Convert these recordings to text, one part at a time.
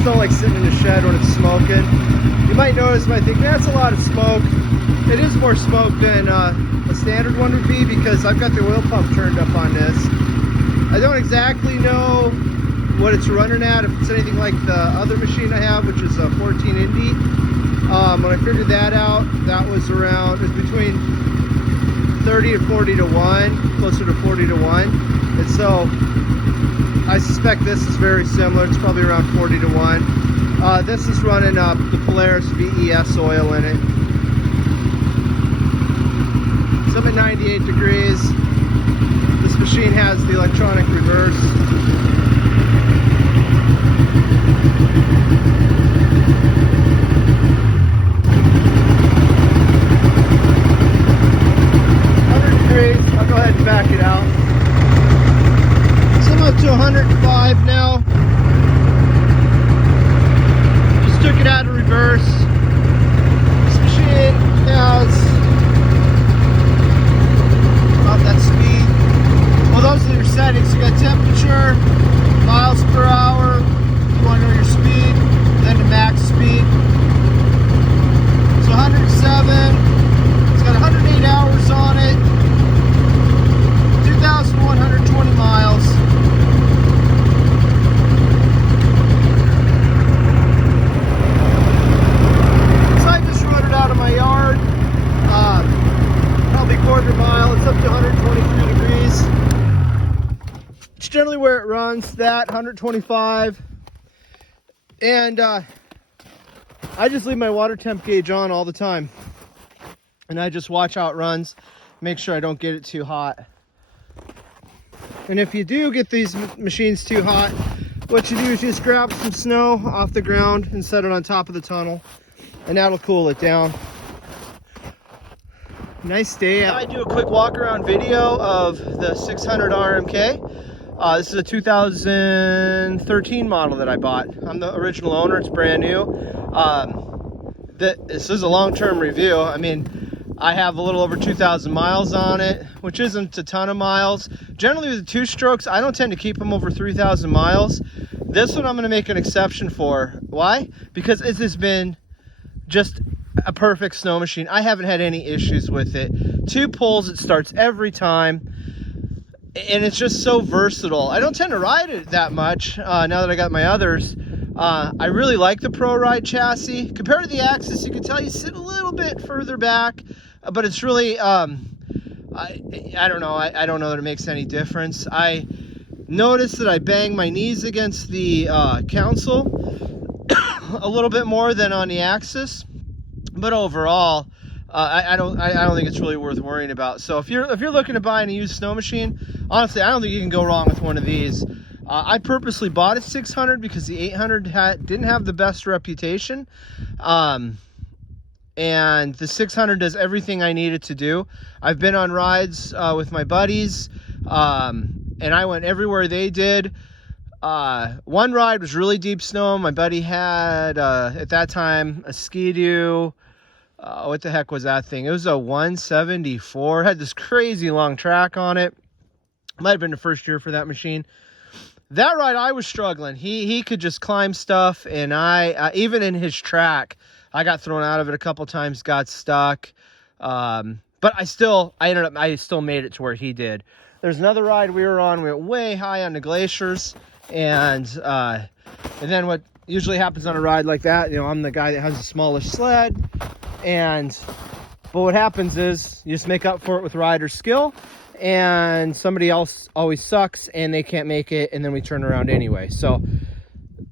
just don't like sitting in the shed when it's smoking. You might notice, I think that's a lot of smoke. It is more smoke than a standard one would be because I've got the oil pump turned up on this. I don't exactly know what it's running at, if it's anything like the other machine I have, which is a 14 Indy. When I figured that out, that was around, it was between 30 to 40 to 1, closer to 40 to 1. And so I suspect this is very similar. It's probably around 40 to 1. This is running the Polaris VES oil in it. So I'm at 98 degrees. This machine has the electronic reverse. I'll go ahead and back it out. So I'm up to 105 now. Just took it out of reverse. This machine has about that speed. Well, those are your settings. You got temperature, miles per hour. You want to know your speed, then the max speed. So 107. It's got 108 hours on it. 2,120 miles. So I just rode it out of my yard, probably quarter mile. It's up to 123 degrees. It's generally where it runs, that 125. And I just leave my water temp gauge on all the time. And I just watch how it runs, make sure I don't get it too hot. And if you do get these machines too hot, what you do is just grab some snow off the ground and set it on top of the tunnel, and that'll cool it down. Nice day out. I do a quick walk around video of the 600 RMK. This is a 2013 model that I bought. I'm the original owner. It's brand new. This is a long-term review. I mean, I have a little over 2,000 miles on it, which isn't a ton of miles. Generally with the two strokes, I don't tend to keep them over 3,000 miles. This one I'm going to make an exception for. Why? Because it has been just a perfect snow machine. I haven't had any issues with it. 2 pulls, it starts every time. And it's just so versatile. I don't tend to ride it that much now that I got my others. I really like the Pro Ride chassis. Compared to the Axis, you can tell you sit a little bit further back. But it's really, I don't know. I don't know that it makes any difference. I noticed that I bang my knees against the console a little bit more than on the Axis. But overall, I don't think it's really worth worrying about. So if you're looking to buy a used snow machine, honestly, I don't think you can go wrong with one of these. I purposely bought a 600 because the 800 didn't have the best reputation. And the 600 does everything I need it to do. I've been on rides with my buddies, and I went everywhere they did. One ride was really deep snow. My buddy had, at that time, a Ski-Doo. What the heck was that thing? It was a 174. It had this crazy long track on it. Might have been the first year for that machine. That ride, I was struggling. He could just climb stuff, and I even in his track, I got thrown out of it a couple times, got stuck. But I still made it to where he did. There's another ride we were on. We went way high on the glaciers, and then what usually happens on a ride like that, I'm the guy that has the smallest sled, but what happens is you just make up for it with rider skill, and somebody else always sucks and they can't make it, and then we turn around anyway. So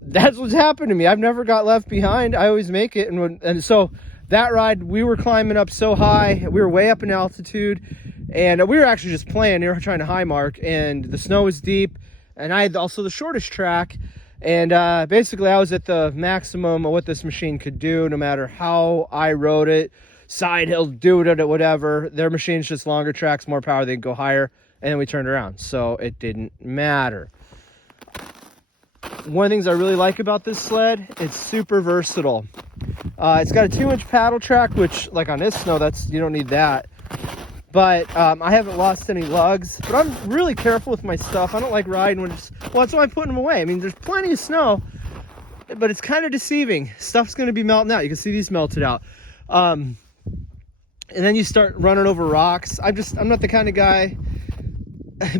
that's what's happened to me. I've never got left behind. I always make it. And so that ride, we were climbing up so high. We were way up in altitude, and we were actually just playing. We were trying to high mark, and the snow was deep, and I had also the shortest track. And basically, I was at the maximum of what this machine could do, no matter how I rode it. Side hill, do it, whatever. Their machine's just longer tracks, more power. They can go higher, and then we turned around. So it didn't matter. One of the things I really like about this sled, it's super versatile. It's got a 2-inch paddle track, which, like on this snow, you don't need that. But I haven't lost any lugs. But I'm really careful with my stuff. I don't like riding when that's why I'm putting them away. I mean, there's plenty of snow. but it's kind of deceiving. Stuff's going to be melting out. You can see these melted out. And then you start running over rocks. I'm not the kind of guy.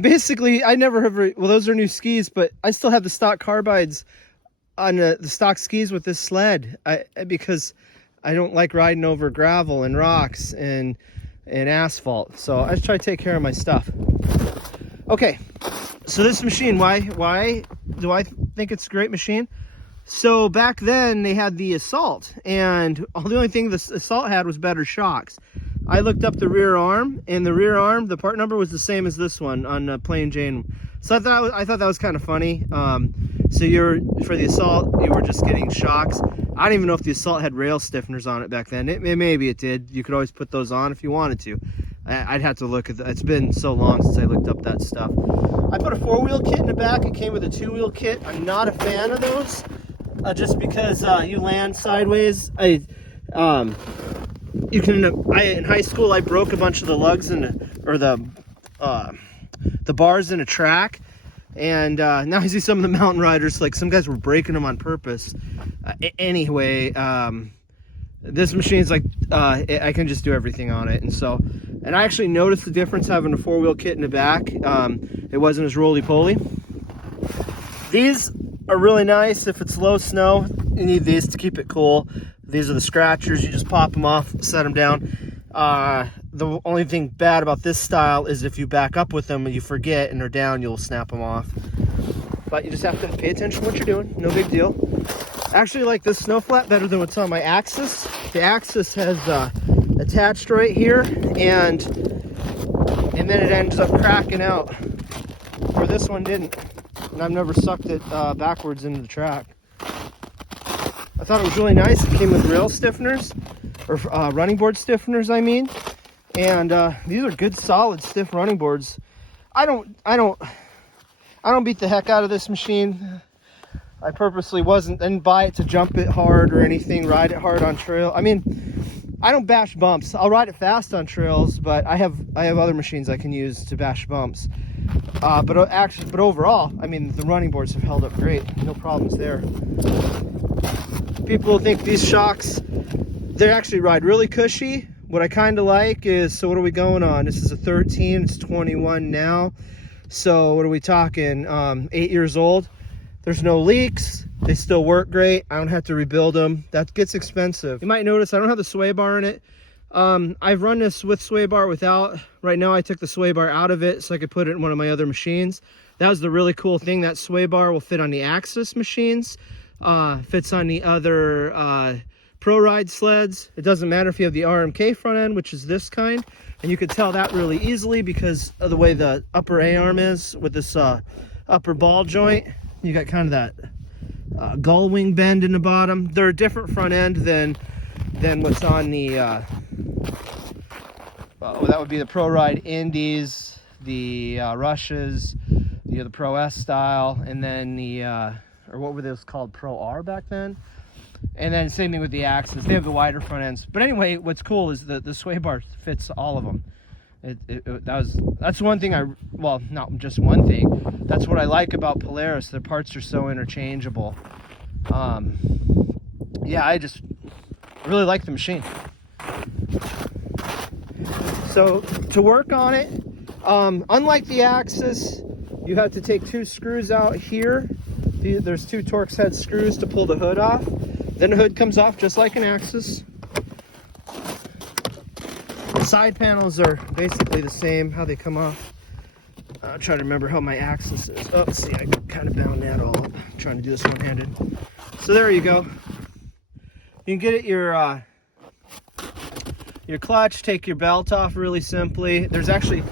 Basically, I never have, well, those are new skis, but I still have the stock carbides on the stock skis with this sled, because I don't like riding over gravel and rocks and asphalt. So I just try to take care of my stuff. Okay, so this machine, why do I think it's a great machine? So back then they had the Assault, and the only thing the Assault had was better shocks. I looked up the rear arm, and the rear arm, the part number was the same as this one on Plain Jane. So I thought that was kind of funny. So for the Assault, you were just getting shocks. I don't even know if the Assault had rail stiffeners on it back then. Maybe it did. You could always put those on if you wanted to. I'd have to look at it's been so long since I looked up that stuff. I put a 4-wheel kit in the back. It came with a 2-wheel kit. I'm not a fan of those, just because you land sideways. In high school I broke a bunch of the lugs or the bars in a track, and now I see some of the mountain riders, like some guys were breaking them on purpose. Anyway, this machine's like I can just do everything on it, and I actually noticed the difference having a 4-wheel kit in the back. It wasn't as roly-poly. These are really nice if it's low snow. You need these to keep it cool. These are the scratchers. You just pop them off, set them down. The only thing bad about this style is if you back up with them and you forget and they're down, you'll snap them off. But you just have to pay attention to what you're doing. No big deal. I actually like this snow flat better than what's on my Axis. The Axis has attached right here, and then it ends up cracking out, where this one didn't. And I've never sucked it backwards into the track. I thought it was really nice. It came with rail stiffeners, or running board stiffeners, I mean. And these are good, solid, stiff running boards. I don't beat the heck out of this machine. I purposely didn't buy it to jump it hard or anything, ride it hard on trail. I mean, I don't bash bumps. I'll ride it fast on trails, but I have other machines I can use to bash bumps. But overall, I mean, the running boards have held up great. No problems there. People think these shocks, they actually ride really cushy. What I kind of like is, so what are we going on? This is a 13, it's 21 now. So what are we talking? 8 years old. There's no leaks. They still work great. I don't have to rebuild them. That gets expensive. You might notice I don't have the sway bar in it. I've run this with sway bar, without. Right now I took the sway bar out of it so I could put it in one of my other machines. That was the really cool thing. That sway bar will fit on the Axis machines. Fits on the other Pro Ride sleds. It doesn't matter if you have the RMK front end, which is this kind. And you could tell that really easily because of the way the upper A-arm is with this upper ball joint. You got kind of that gull wing bend in the bottom. They're a different front end than what's on the that would be the Pro Ride Indies, the Rushes, the Pro S style, and then the or what were those called, Pro R back then. And then same thing with the Axis. They have the wider front ends. But anyway, what's cool is the sway bar fits all of them. That's one thing well, not just one thing. That's what I like about Polaris. Their parts are so interchangeable. Yeah, I just really like the machine. So to work on it, unlike the Axis, you have to take 2 screws out here. There's 2 Torx head screws to pull the hood off. Then the hood comes off just like an Axis. The side panels are basically the same, how they come off. I'm trying to remember how my Axis is. Oh, see, I kind of bound that all up. I'm trying to do this one-handed. So there you go. You can get it your clutch, take your belt off really simply. There's actually,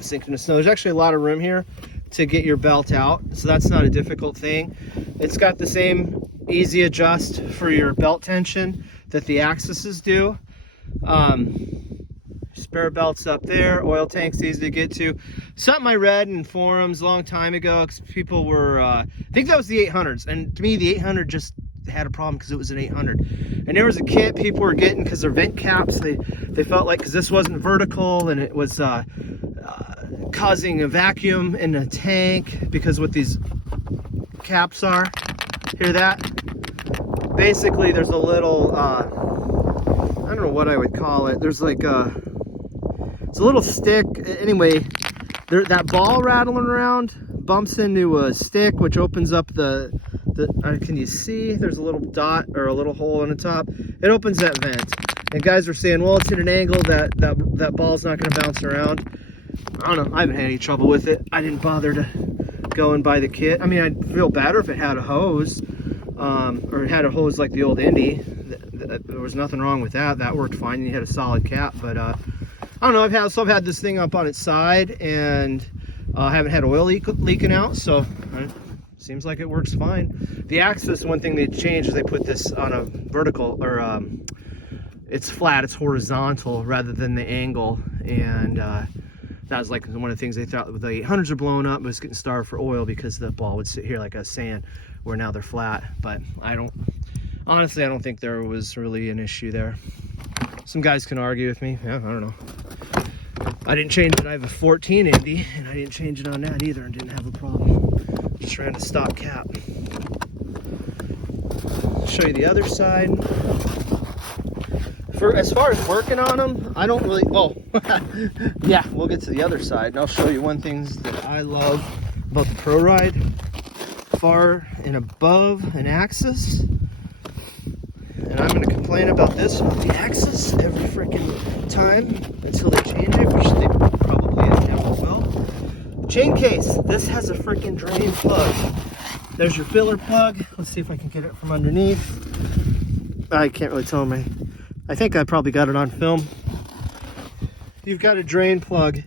sinking in snow, there's actually a lot of room here to get your belt out, so that's not a difficult thing. It's got the same easy adjust for your belt tension that the Axises do. Spare belts up there, oil tanks easy to get to. Something I read in forums a long time ago, because people were, I think that was the 800s, and to me the 800 just had a problem because it was an 800. And there was a kit people were getting because their vent caps, they felt like, because this wasn't vertical and it was causing a vacuum in the tank, because what these caps are, hear that? basically there's a little, I don't know what I would call it. There's like it's a little stick. Anyway, that ball rattling around bumps into a stick, which opens up can you see? There's a little dot or a little hole on the top. It opens that vent. And guys were saying, well, it's at an angle that ball's not going to bounce around. I don't know. I haven't had any trouble with it. I didn't bother to go and buy the kit. I mean, I'd feel better if it had a hose, or it had a hose like the old Indy. There was nothing wrong with that. That worked fine. You had a solid cap, but I don't know. I've had this thing up on its side, and I haven't had oil leaking out, so seems like it works fine. The axis, one thing they changed is they put this on a vertical, or it's flat, it's horizontal rather than the angle, and that was like one of the things they thought the 800s are blowing up, was getting starved for oil because the ball would sit here like I was saying, where now they're flat. But honestly, I don't think there was really an issue there. Some guys can argue with me. Yeah, I don't know. I didn't change it. I have a 14 Indy, and I didn't change it on that either, and didn't have a problem. Just ran a stock cap. Show you the other side. As far as working on them, I don't really, well, yeah, we'll get to the other side, and I'll show you one thing that I love about the Pro Ride. Far and above an axis, and I'm going to complain about this with the axis every freaking time until they change it, which they probably never will. Chaincase, this has a freaking drain plug. There's your filler plug. Let's see if I can get it from underneath. I can't really tell I think I probably got it on film. You've got a drain plug.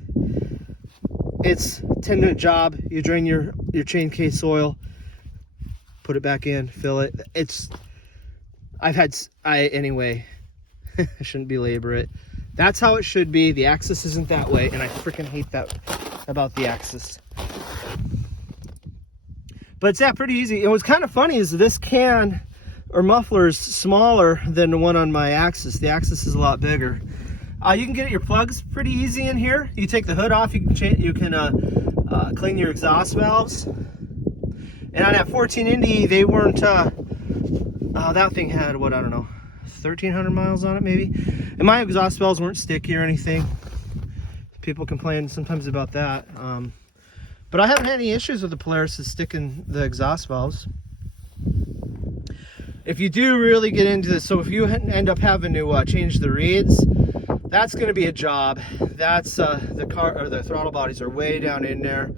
It's a 10-minute job. You drain your Chaincase oil, put it back in, fill it. Anyway, I shouldn't belabor it. That's how it should be. The axis isn't that way, and I freaking hate that about the axis. But it's pretty easy. And what's kind of funny is this can or muffler is smaller than the one on my axis. The axis is a lot bigger. You can get your plugs pretty easy in here. You take the hood off, you can clean your exhaust valves. And on that 14 Indy, they weren't, that thing had, what, I don't know, 1,300 miles on it maybe. And my exhaust valves weren't sticky or anything. People complain sometimes about that. But I haven't had any issues with the Polaris sticking the exhaust valves. If you do really get into this, so if you end up having to change the reeds, that's going to be a job. That's the throttle bodies are way down in there.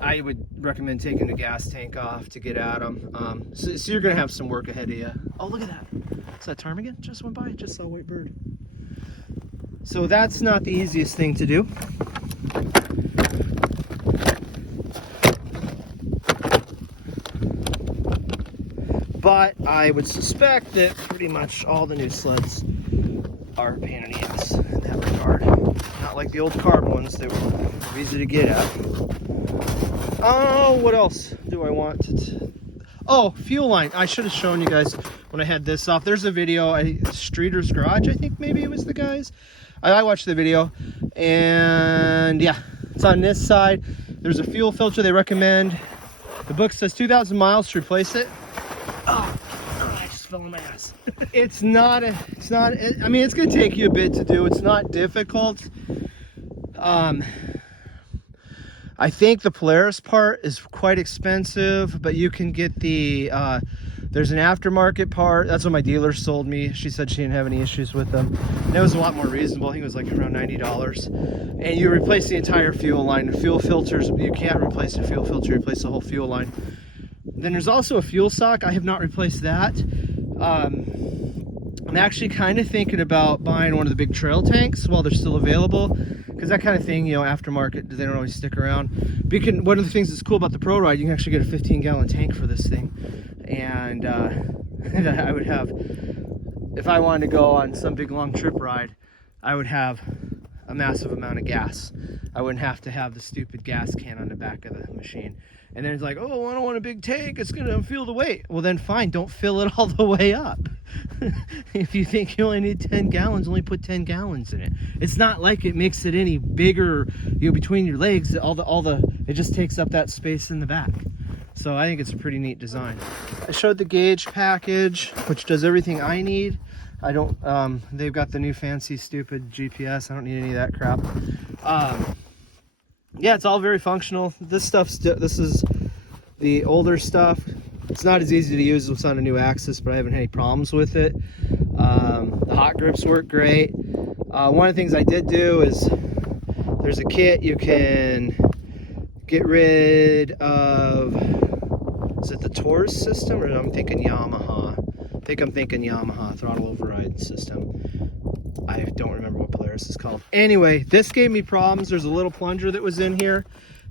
I would recommend taking the gas tank off to get at them. So you're going to have some work ahead of you. Oh, look at that. Is that ptarmigan just went by? Just saw a white bird. So that's not the easiest thing to do. But I would suspect that pretty much all the new sleds are a pain in the ass in that regard. Not like the old carb ones that were easy to get at. Oh, what else do I want? Oh, fuel line. I should have shown you guys when I had this off. There's a video, Streeter's Garage, I think maybe it was the guys. I watched the video, and yeah, it's on this side. There's a fuel filter they recommend. The book says 2,000 miles to replace it. Oh, I just fell on my ass. It's not, I mean, it's going to take you a bit to do. It's not difficult. I think the Polaris part is quite expensive, but you can get the, there's an aftermarket part. That's what my dealer sold me. She said she didn't have any issues with them. And it was a lot more reasonable. I think it was like around $90. And you replace the entire fuel line. The fuel filters, you can't replace the fuel filter, you replace the whole fuel line. Then there's also a fuel sock. I have not replaced that. I'm actually kind of thinking about buying one of the big trail tanks while they're still available, because that kind of thing, you know, aftermarket, they don't always stick around. One of the things that's cool about the Pro Ride, you can actually get a 15-gallon tank for this thing. And I would have, if I wanted to go on some big long trip ride, I would have a massive amount of gas. I wouldn't have to have the stupid gas can on the back of the machine. And then it's like, oh, I don't want a big tank, it's gonna feel the weight. Well then fine, don't fill it all the way up. If you think you only need 10 gallons, only put 10 gallons in it. It's not like it makes it any bigger, you know, between your legs. It just takes up that space in the back. So I think it's a pretty neat design. I showed the gauge package, which does everything I need. I don't, they've got the new fancy stupid GPS. I don't need any of that crap. Yeah, it's all very functional. This is the older stuff. It's not as easy to use as on a new Axis, but I haven't had any problems with it. The hot grips work great. One of the things I did do is there's a kit you can get rid of. Is it the Taurus system, or I'm thinking Yamaha? I'm thinking Yamaha throttle override system. I don't remember what Polaris is called. Anyway, this gave me problems. There's a little plunger that was in here,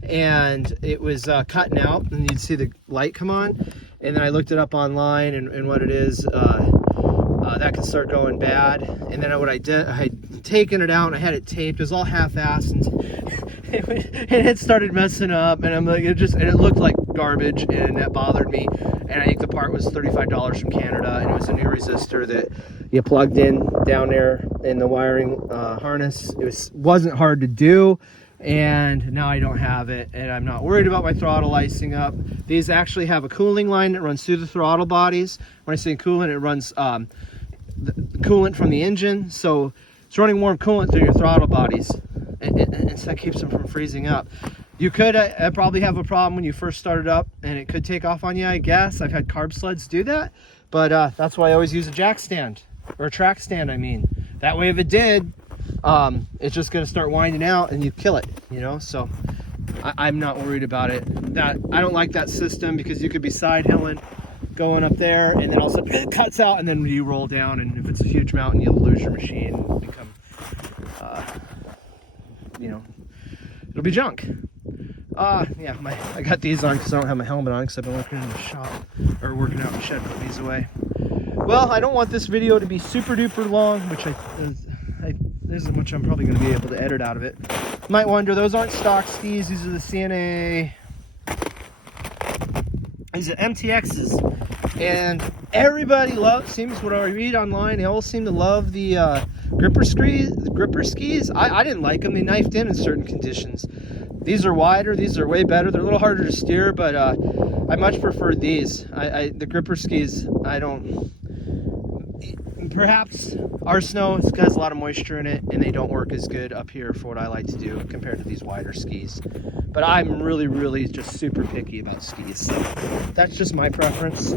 and it was cutting out, and you'd see the light come on. And then I looked it up online, and what it is, that can start going bad. And then what I did, I had taken it out and I had it taped. It was all half-assed, and it started messing up, and I'm like, and it looked like garbage, and that bothered me. And I think the part was $35 from Canada, and it was a new resistor that you plugged in down there in the wiring harness. It wasn't hard to do, and now I don't have it, and I'm not worried about my throttle icing up. These actually have a cooling line that runs through the throttle bodies. When I say coolant, it runs the coolant from the engine, so it's running warm coolant through your throttle bodies, and so that keeps them from freezing up. You could probably have a problem when you first started up, and it could take off on you, I guess. I've had carb sleds do that, but that's why I always use a jack stand, or a track stand, I mean. That way, if it did, it's just going to start winding out and you kill it, you know. So I'm not worried about it. I don't like that system, because you could be side hilling going up there, and then all of a sudden it cuts out, and then you roll down, and if it's a huge mountain, you'll lose your machine and become you know, it'll be junk. Yeah, I got these on because I don't have my helmet on, because I've been working in the shop, or working out in the shed, putting these away. Well, I don't want this video to be super duper long, which there isn't much I'm probably going to be able to edit out of it. You might wonder, those aren't stock skis. These are the CNA. These are MTXs, and everybody seems what I read online, they all seem to love the gripper skis. I didn't like them. They knifed in certain conditions. These are wider. These are way better. They're a little harder to steer, but I much prefer these. The gripper skis, I don't. Perhaps our snow has a lot of moisture in it, and they don't work as good up here for what I like to do compared to these wider skis. But I'm really, really just super picky about skis, so that's just my preference.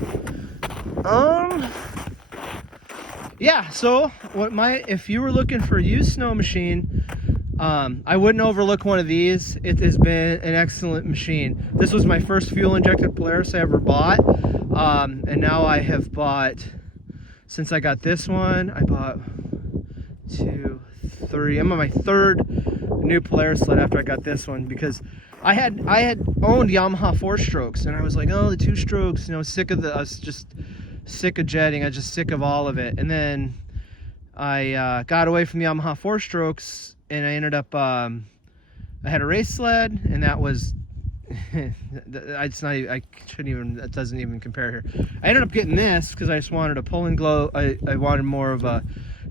Yeah, so if you were looking for a used snow machine, I wouldn't overlook one of these. It has been an excellent machine. This was my first fuel injected Polaris I ever bought, and now I have bought, since I got this one, I bought 2, 3. I'm on my 3rd new Polaris sled after I got this one, because I had owned Yamaha 4-strokes, and I was like, oh, the 2-strokes, you know, I was just sick of jetting. I was just sick of all of it. And then I got away from the Yamaha 4-strokes, and I ended up, I had a race sled, and that was, that doesn't even compare here. I ended up getting this because I just wanted a pull and glow. I wanted more of a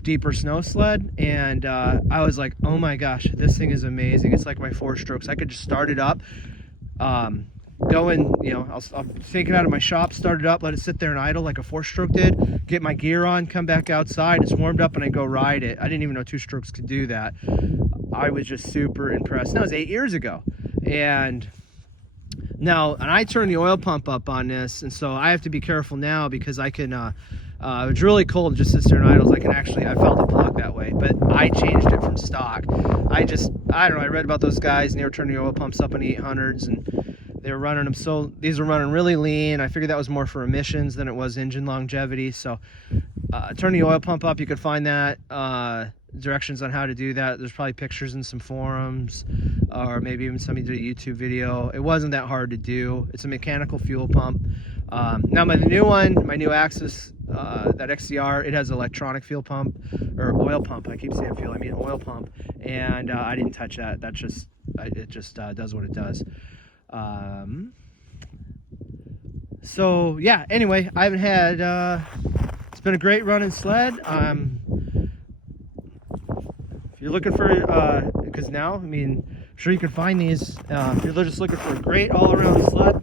deeper snow sled, and I was like, oh my gosh, this thing is amazing. It's like my 4-strokes. I could just start it up, going, you know, I'll take it out of my shop, start it up, let it sit there and idle like a 4-stroke did, get my gear on, come back outside, it's warmed up, and I go ride it. I didn't even know 2-strokes could do that. I was just super impressed. That was 8 years ago, and I turned the oil pump up on this, and so I have to be careful now, because I can it's really cold, just sits there and idles. I felt the plug that way, but I changed it from stock. I don't know, I read about those guys, and they were turning the oil pumps up in the 800s, and they were running them, so these were running really lean. I figured that was more for emissions than it was engine longevity. So turn the oil pump up, you could find that directions on how to do that. There's probably pictures in some forums, or maybe even somebody did a YouTube video. It wasn't that hard to do. It's a mechanical fuel pump. Now my new Axis, that XCR, it has an electronic fuel pump, or oil pump. I keep saying fuel, I mean oil pump, and I didn't touch that. It just does what it does. So yeah, anyway, I haven't had, it's been a great running sled. If you're looking for, because now, I mean, I'm sure you can find these if you're just looking for a great all-around sled.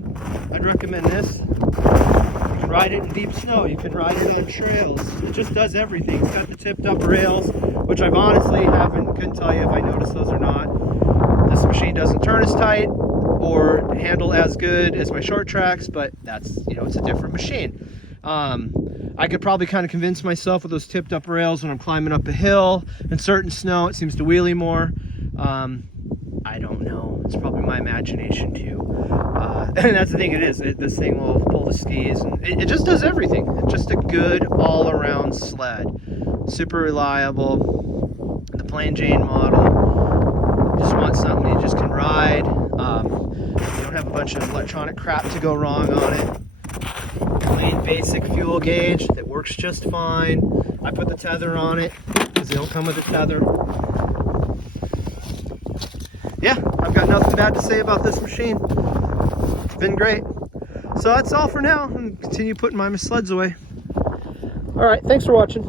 I'd recommend this. You can ride it in deep snow, you can ride it on trails. It just does everything. It's got the tipped up rails, which I've honestly couldn't tell you if I noticed those or not. This machine doesn't turn as tight or handle as good as my short tracks, but that's, you know, it's a different machine. I could probably kind of convince myself with those tipped up rails when I'm climbing up a hill. In certain snow, it seems to wheelie more. I don't know. It's probably my imagination too. And that's the thing, it is. This thing will pull the skis, and it just does everything. It's just a good all-around sled. Super reliable. The plain Jane model. You just want something you just can ride. You don't have a bunch of electronic crap to go wrong on it. Plain basic fuel gauge that works just fine. I put the tether on it because they don't come with a tether. Yeah, I've got nothing bad to say about this machine. It's been great. So that's all for now. I'm gonna continue putting my sleds away. All right, thanks for watching.